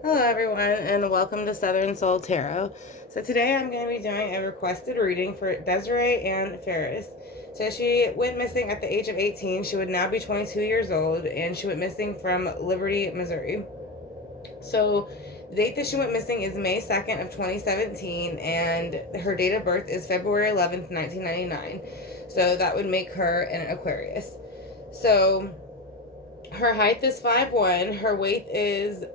Hello everyone and welcome to Southern Soul Tarot. So today I'm going to be doing a requested reading for Desirea and Ferris. So she went missing at the age of 18. She would now be 22 years old and she went missing from Liberty, Missouri. So the date that she went missing is May 2nd of 2017 and her date of birth is February 11th, 1999. So that would make her an Aquarius. So her height is 5'1". Her weight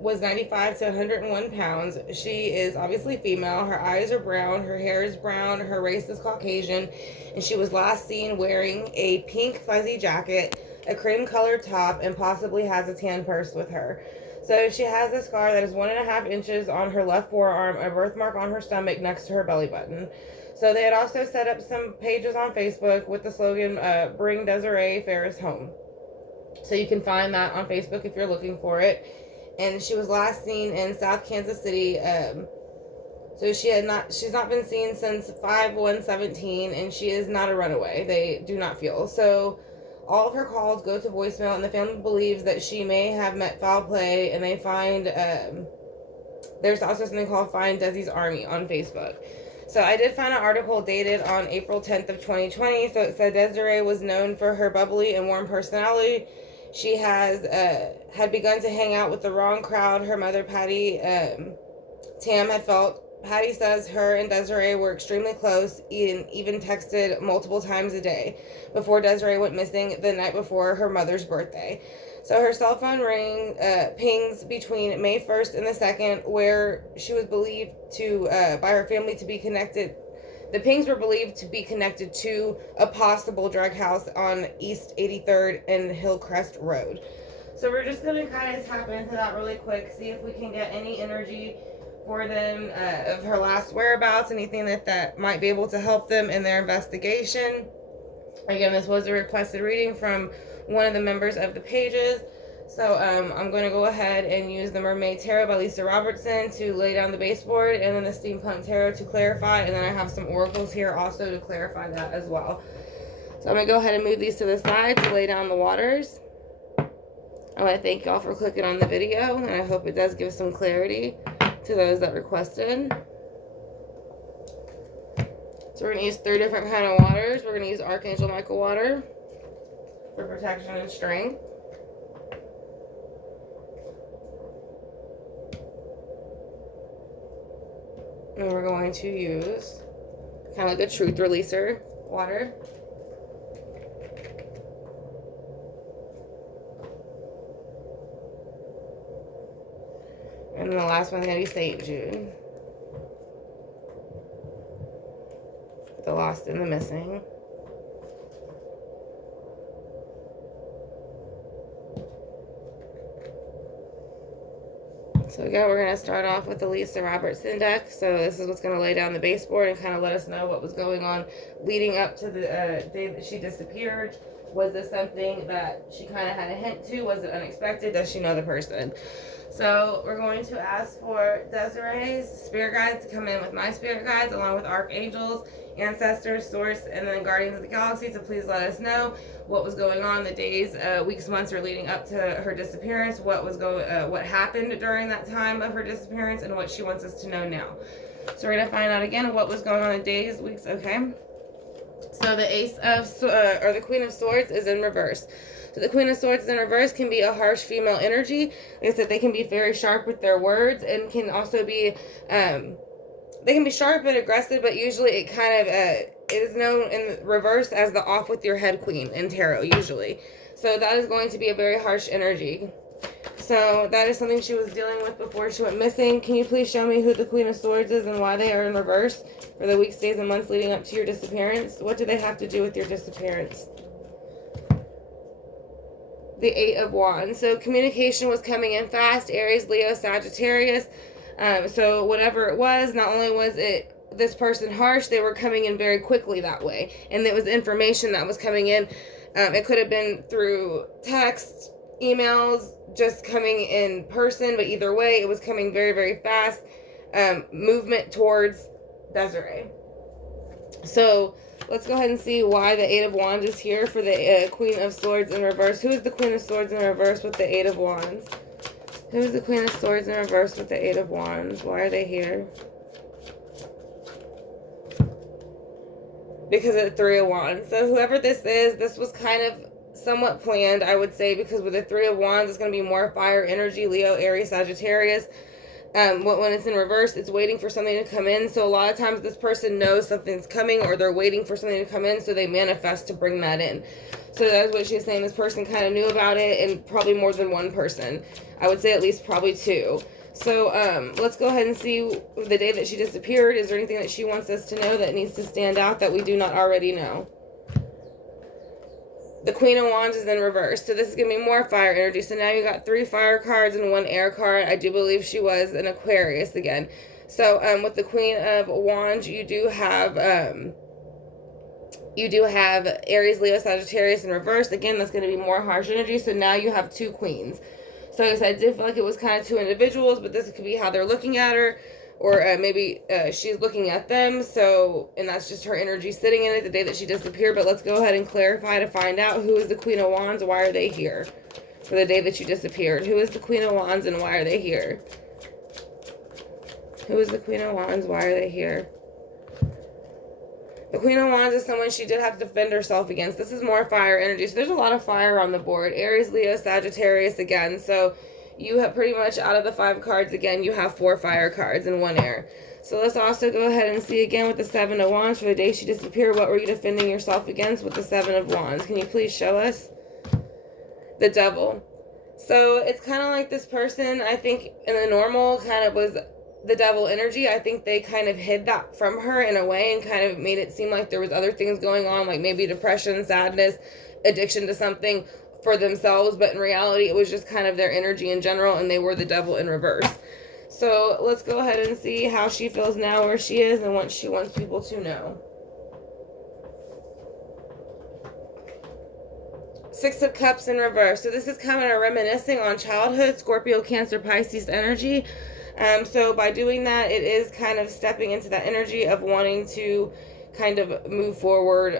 was 95 to 101 pounds. She is obviously female. Her eyes are brown. Her hair is brown. Her race is Caucasian. And she was last seen wearing a pink fuzzy jacket, a cream colored top, and possibly has a tan purse with her. So she has a scar that is 1.5 inches on her left forearm, a birthmark on her stomach next to her belly button. So they had also set up some pages on Facebook with the slogan, Bring Desirea Ferris Home. So you can find that on Facebook if you're looking for it. And she was last seen in South Kansas City. So she's not been seen since 5/1/17, and she is not a runaway. They do not feel. So all of her calls go to voicemail, and the family believes that she may have met foul play, and they find, there's also something called Find Desi's Army on Facebook. So I did find an article dated on April 10th of 2020. So it said Desirea was known for her bubbly and warm personality. She had begun to hang out with the wrong crowd. Her mother, Patty Tam, had felt. Patty says her and Desirea were extremely close and even texted multiple times a day before Desirea went missing the night before her mother's birthday. So her cell phone pings between May 1st and the 2nd, where she was believed to, by her family, to be connected. The pings were believed to be connected to a possible drug house on East 83rd and Hillcrest Road. So we're just going to kind of tap into that really quick, see if we can get any energy for them of her last whereabouts, anything that might be able to help them in their investigation. Again, this was a requested reading from one of the members of the pages. So I'm going to go ahead and use the Mermaid Tarot by Lisa Robertson to lay down the baseboard, and then the Steampunk Tarot to clarify, and then I have some oracles here also to clarify that as well. So I'm going to go ahead and move these to the side to lay down the waters. I want to thank y'all for clicking on the video, and I hope it does give some clarity to those that requested. So we're going to use 3 different kind of waters. We're going to use Archangel Michael water for protection and strength. And we're going to use kind of like a truth releaser water. And then the last one's going to be St. Jude. The lost and the missing. So again, we're going to start off with the Lisa Robertson deck. So this is what's going to lay down the baseboard and kind of let us know what was going on leading up to the day that she disappeared. Was this something that she kind of had a hint to? Was it unexpected? Does she know the person? So we're going to ask for Desiree's spirit guides to come in with my spirit guides, along with archangels, ancestors, source, and then guardians of the galaxy, to please let us know what was going on the days, weeks, months are leading up to her disappearance, what happened during that time of her disappearance, and what she wants us to know now. So we're going to find out again what was going on the days, weeks, okay? So the the Queen of Swords is in reverse. So the Queen of Swords in reverse can be a harsh female energy. Like I said, they can be very sharp with their words, and can also be, they can be sharp and aggressive, but usually it kind of, it is known in reverse as the off with your head queen in tarot, usually. So that is going to be a very harsh energy. So that is something she was dealing with before she went missing. Can you please show me who the Queen of Swords is and why they are in reverse for the weeks, days, and months leading up to your disappearance? What do they have to do with your disappearance? The 8 of Wands. So communication was coming in fast. Aries, Leo, Sagittarius. So whatever it was, not only was it this person harsh, they were coming in very quickly that way. And it was information that was coming in. It could have been through text, emails, just coming in person, but either way, it was coming very, very fast. Movement towards Desiree. So let's go ahead and see why the 8 of Wands is here for the Queen of Swords in reverse. Who is the Queen of Swords in reverse with the 8 of Wands? Who is the Queen of Swords in reverse with the Eight of Wands? Why are they here? Because of the Three of Wands. So whoever this is, this was kind of somewhat planned, I would say, because with the Three of Wands, it's going to be more fire energy, Leo, Aries, Sagittarius. When it's in reverse, it's waiting for something to come in. So a lot of times this person knows something's coming, or they're waiting for something to come in, so they manifest to bring that in. So that's what she's saying. This person kind of knew about it, and probably more than one person. I would say at least probably two. So let's go ahead and see the day that she disappeared. Is there anything that she wants us to know that needs to stand out that we do not already know? The Queen of Wands is in reverse. So this is going to be more fire energy. So now you got 3 fire cards and 1 air card. I do believe she was an Aquarius again. So with the Queen of Wands, you do have Aries, Leo, Sagittarius in reverse. Again, that's going to be more harsh energy. So now you have 2 queens. So I did feel like it was kind of 2 individuals, but this could be how they're looking at her. Or maybe she's looking at them, and that's just her energy sitting in it the day that she disappeared. But let's go ahead and clarify to find out who is the Queen of Wands, why are they here for the day that you disappeared. Who is the Queen of Wands and why are they here? Who is the Queen of Wands, why are they here? The Queen of Wands is someone she did have to defend herself against. This is more fire energy, so there's a lot of fire on the board. Aries, Leo, Sagittarius again, so you have pretty much, out of the 5 cards, again, you have 4 fire cards and 1 air. So let's also go ahead and see again with the 7 of Wands for the day she disappeared. What were you defending yourself against with the 7 of Wands? Can you please show us? The Devil. So it's kind of like this person, I think, in the normal kind of was the devil energy. I think they kind of hid that from her in a way and kind of made it seem like there was other things going on, like maybe depression, sadness, addiction to something for themselves, but in reality it was just kind of their energy in general, and they were the devil in reverse. So let's go ahead and see how she feels now, where she is, and what she wants people to know. 6 of Cups in reverse. So this is kind of reminiscing on childhood, Scorpio, Cancer, Pisces energy. So by doing that, it is kind of stepping into that energy of wanting to kind of move forward,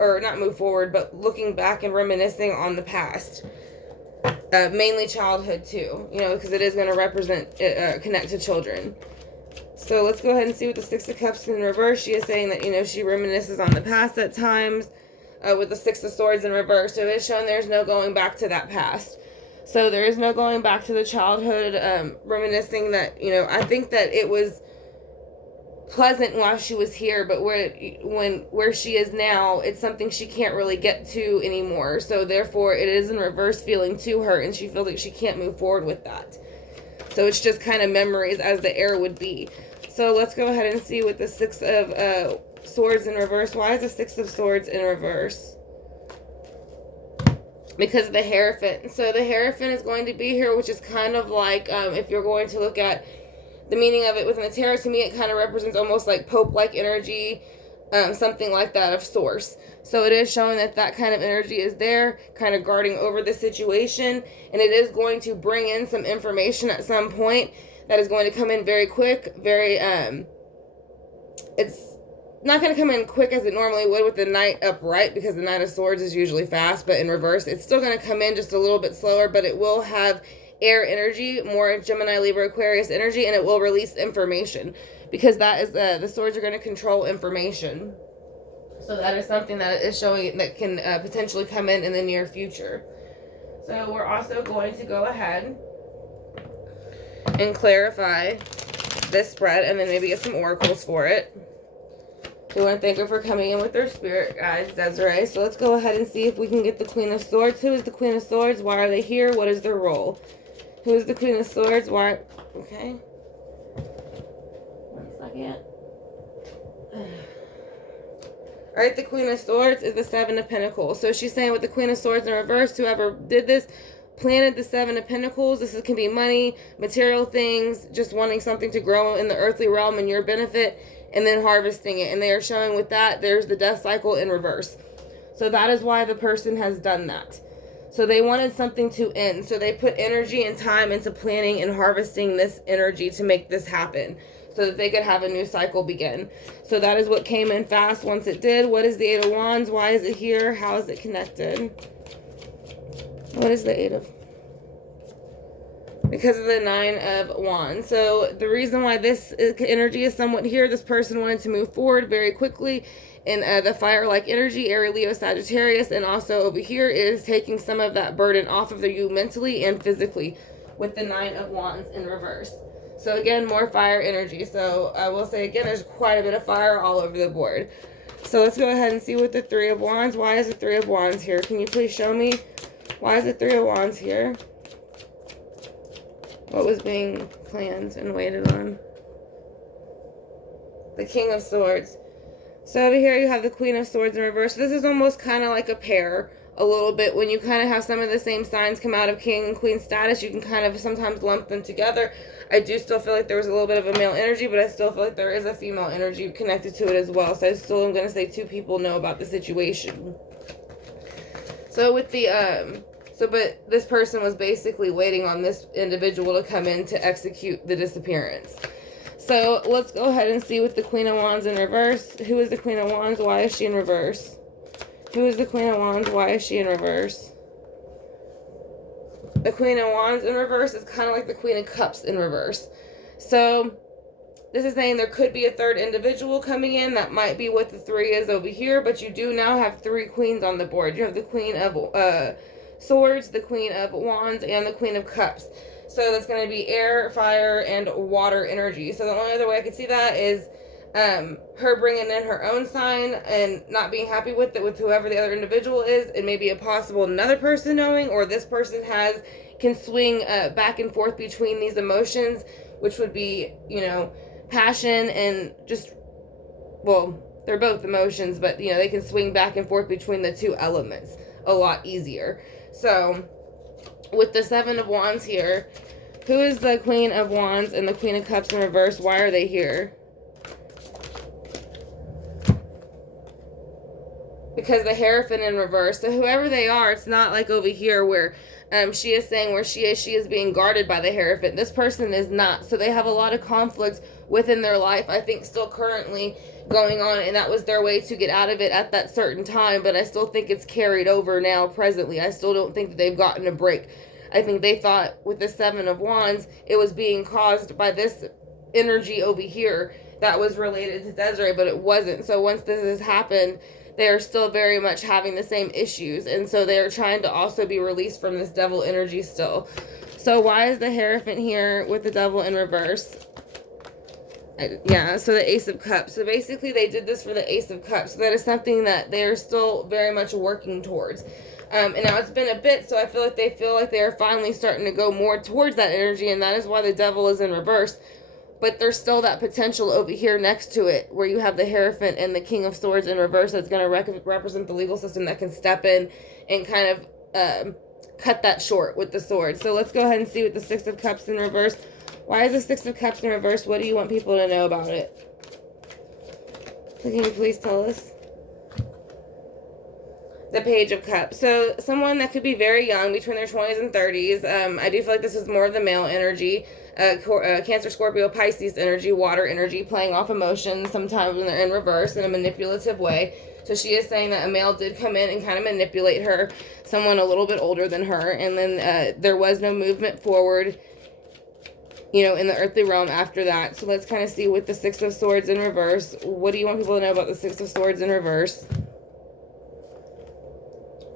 or not move forward, but looking back and reminiscing on the past. Mainly childhood too, you know, because it is going to represent, connect to children. So let's go ahead and see with the 6 of Cups in reverse. She is saying that, you know, she reminisces on the past at times, with the 6 of Swords in reverse. So it's showing there's no going back to that past. So there is no going back to the childhood, reminiscing that, you know, I think that it was pleasant while she was here, but where she is now, it's something she can't really get to anymore. So therefore it is in reverse feeling to her, and she feels like she can't move forward with that. So it's just kind of memories as the air would be. So let's go ahead and see with the 6 of Swords in reverse. Why is the 6 of Swords in reverse? Because of the Hierophant. So the Hierophant is going to be here, which is kind of like, if you're going to look at the meaning of it within the tarot, to me it kind of represents almost like Pope-like energy, something like that of Source. So it is showing that that kind of energy is there, kind of guarding over the situation, and it is going to bring in some information at some point that is going to come in very quick, very, it's not going to come in quick as it normally would with the Knight upright, because the Knight of Swords is usually fast, but in reverse it's still going to come in just a little bit slower, but it will have air energy, more Gemini, Libra, Aquarius energy, and it will release information, because that is the swords are going to control information. So that is something that is showing that can potentially come in the near future. So we're also going to go ahead and clarify this spread, and then maybe get some oracles for it. We want to thank her for coming in with her spirit guides, Desirea. So let's go ahead and see if we can get the Queen of Swords. Who is the Queen of Swords? Why are they here? What is their role? Who is the Queen of Swords? Why? Okay. 1 second. Alright, the Queen of Swords is the 7 of Pentacles. So she's saying with the Queen of Swords in reverse, whoever did this planted the 7 of Pentacles. This can be money, material things, just wanting something to grow in the earthly realm in your benefit, and then harvesting it. And they are showing with that, there's the death cycle in reverse. So that is why the person has done that. So they wanted something to end. So they put energy and time into planning and harvesting this energy to make this happen, so that they could have a new cycle begin. So that is what came in fast once it did. What is the 8 of Wands? Why is it here? How is it connected? What is the 8 of... because of the Nine of Wands. So the reason why this energy is somewhat here, this person wanted to move forward very quickly in the fire-like energy, Aries, Leo, Sagittarius, and also over here is taking some of that burden off of you mentally and physically with the Nine of Wands in reverse. So again, more fire energy. So I will say again, there's quite a bit of fire all over the board. So let's go ahead and see what the Three of Wands. Why is the Three of Wands here? Can you please show me why is the Three of Wands here? What was being planned and waited on? The King of Swords. So over here you have the Queen of Swords in reverse. This is almost kind of like a pair a little bit. When you kind of have some of the same signs come out of King and Queen status, you can kind of sometimes lump them together. I do still feel like there was a little bit of a male energy, but I still feel like there is a female energy connected to it as well. So I still am going to say two people know about the situation. So with the, but this person was basically waiting on this individual to come in to execute the disappearance. So let's go ahead and see with the Queen of Wands in reverse. Who is the Queen of Wands? Why is she in reverse? Who is the Queen of Wands? Why is she in reverse? The Queen of Wands in reverse is kind of like the Queen of Cups in reverse. So this is saying there could be a third individual coming in. That might be what the three is over here, but you do now have three queens on the board. You have the Queen of Swords, the Queen of Wands, and the Queen of Cups. So that's going to be air, fire, and water energy. So the only other way I could see that is her bringing in her own sign and not being happy with it with whoever the other individual is, and maybe a possible another person knowing, or this person can swing back and forth between these emotions, which would be, you know, passion and just, well, they're both emotions, but, you know, they can swing back and forth between the two elements a lot easier. So with the Seven of Wands here, who is the Queen of Wands and the Queen of Cups in reverse? Why are they here? Because the Hierophant in reverse. So whoever they are, it's not like over here where she is saying where she is being guarded by the Hierophant. This person is not. So they have a lot of conflict within their life, I think, still currently going on, and that was their way to get out of it at that certain time. But I still think it's carried over now presently. I still don't think that they've gotten a break. I think they thought with the Seven of Wands it was being caused by this energy over here that was related to Desirea, but it wasn't. So once this has happened, they are still very much having the same issues, and so they are trying to also be released from this devil energy still. So why is the Hierophant here with the devil in reverse? Yeah, so the Ace of Cups. So basically they did this for the Ace of Cups. So that is something that they are still very much working towards. And now it's been a bit, so I feel like they are finally starting to go more towards that energy, and that is why the devil is in reverse. But there's still that potential over here next to it where you have the Hierophant and the King of Swords in reverse that's going to represent the legal system that can step in and kind of cut that short with the sword. So let's go ahead and see with the Six of Cups in reverse. Why is the Six of Cups in reverse? What do you want people to know about it? Can you please tell us? The Page of Cups. So someone that could be very young, between their 20s and 30s. I do feel like this is more of the male energy. Cancer, Scorpio, Pisces energy, water energy, playing off emotions sometimes when they're in reverse in a manipulative way. So she is saying that a male did come in and kind of manipulate her, someone a little bit older than her, and then there was no movement forward, you know, in the earthly realm after that. So let's kind of see with the Six of Swords in reverse. What do you want people to know about the Six of Swords in reverse?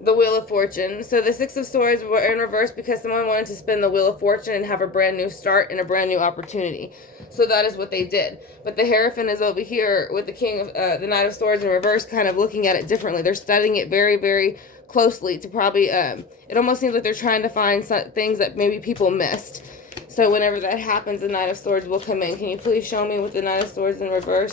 The Wheel of Fortune. So the Six of Swords were in reverse because someone wanted to spin the Wheel of Fortune and have a brand new start and a brand new opportunity. So that is what they did. But the Hierophant is over here with the King of the Knight of Swords in reverse, kind of looking at it differently. They're studying it very, very closely to probably, it almost seems like they're trying to find some things that maybe people missed. So whenever that happens, the Knight of Swords will come in. Can you please show me with the Knight of Swords in reverse?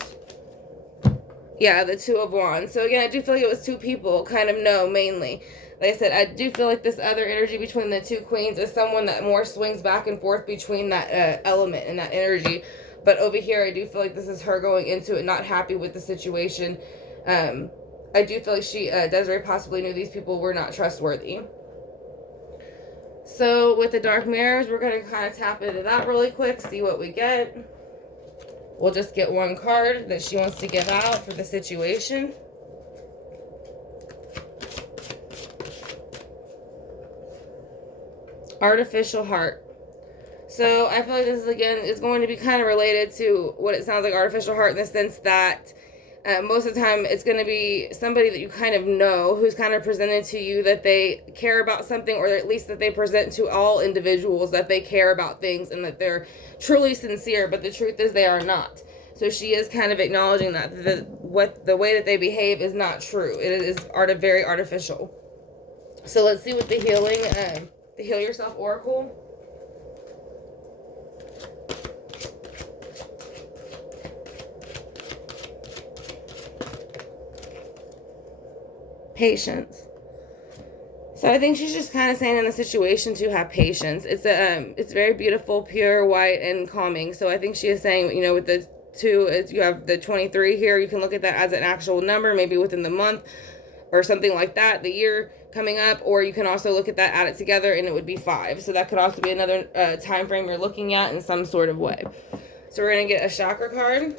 Yeah, the Two of Wands. So again, I do feel like it was two people, kind of mainly. Like I said, I do feel like this other energy between the two queens is someone that more swings back and forth between that element and that energy. But over here, I do feel like this is her going into it, not happy with the situation. I do feel like Desirea possibly knew these people were not trustworthy. So with the Dark Mirrors, we're going to kind of tap into that really quick, see what we get. We'll just get one card that she wants to give out for the situation. Artificial Heart. So I feel like this is, again, is going to be kind of related to what it sounds like artificial heart, in the sense that most of the time it's going to be somebody that you kind of know, who's kind of presented to you that they care about something, or at least that they present to all individuals that they care about things and that they're truly sincere, but the truth is they are not. So she is kind of acknowledging that the way that they behave is not true. It is very artificial. So let's see what the Heal Yourself Oracle. Patience. So I think she's just kind of saying in the situation to have patience. It's very beautiful, pure, white, and calming. So I think she is saying, with the 2, you have the 23 here. You can look at that as an actual number, maybe within the month or something like that, the year coming up, or you can also look at that, add it together, and it would be 5. So that could also be another time frame you're looking at in some sort of way. So we're going to get a chakra card.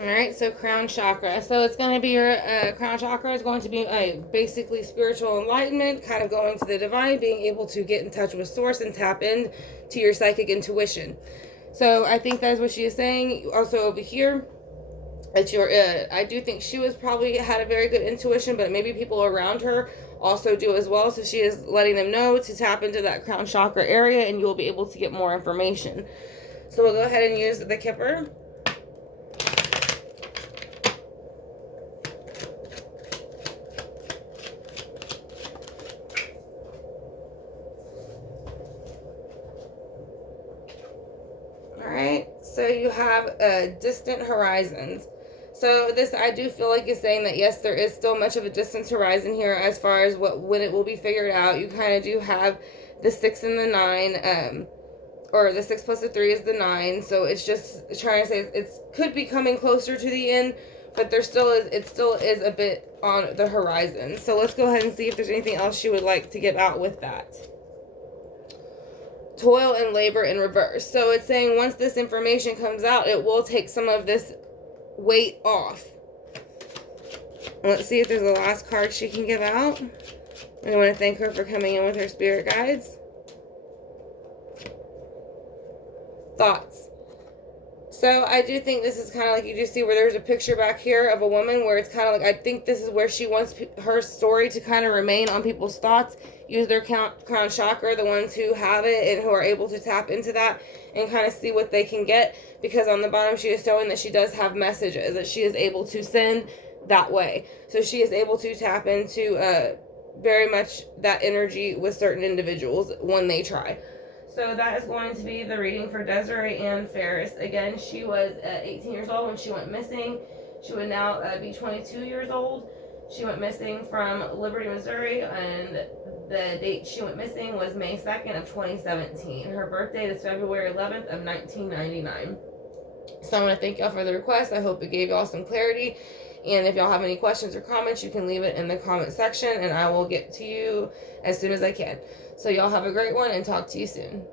Alright, so crown chakra. So it's going to be your crown chakra is going to be basically spiritual enlightenment, kind of going to the divine, being able to get in touch with source and tap in to your psychic intuition. So I think that's what she is saying. Also over here, it's your I do think she was probably had a very good intuition, but maybe people around her also do as well. So she is letting them know to tap into that crown chakra area, and you'll be able to get more information. So we'll go ahead and use the Kipper. Alright, so you have distant horizons. So this, I do feel like, is saying that yes, there is still much of a distant horizon here as far as when it will be figured out. You kind of do have the 6 and the 9, or the 6 plus the 3 is the 9. So it's just trying to say it could be coming closer to the end, but it still is a bit on the horizon. So let's go ahead and see if there's anything else she would like to get out with that. Toil and labor in reverse. So it's saying once this information comes out, it will take some of this weight off. Let's see if there's a last card she can give out. I want to thank her for coming in with her spirit guides. Thoughts. So I do think this is kind of like, you do see where there's a picture back here of a woman where it's kind of like, I think this is where she wants her story to kind of remain on people's thoughts. Use their crown chakra, the ones who have it and who are able to tap into that and kind of see what they can get. Because on the bottom she is showing that she does have messages that she is able to send that way. So she is able to tap into very much that energy with certain individuals when they try. So that is going to be the reading for Desirea and Ferris. Again, she was 18 years old when she went missing. She would now be 22 years old. She went missing from Liberty, Missouri, and the date she went missing was May 2nd of 2017. Her birthday is February 11th of 1999. So I want to thank y'all for the request. I hope it gave y'all some clarity. And if y'all have any questions or comments, you can leave it in the comment section, and I will get to you as soon as I can. So y'all have a great one, and talk to you soon.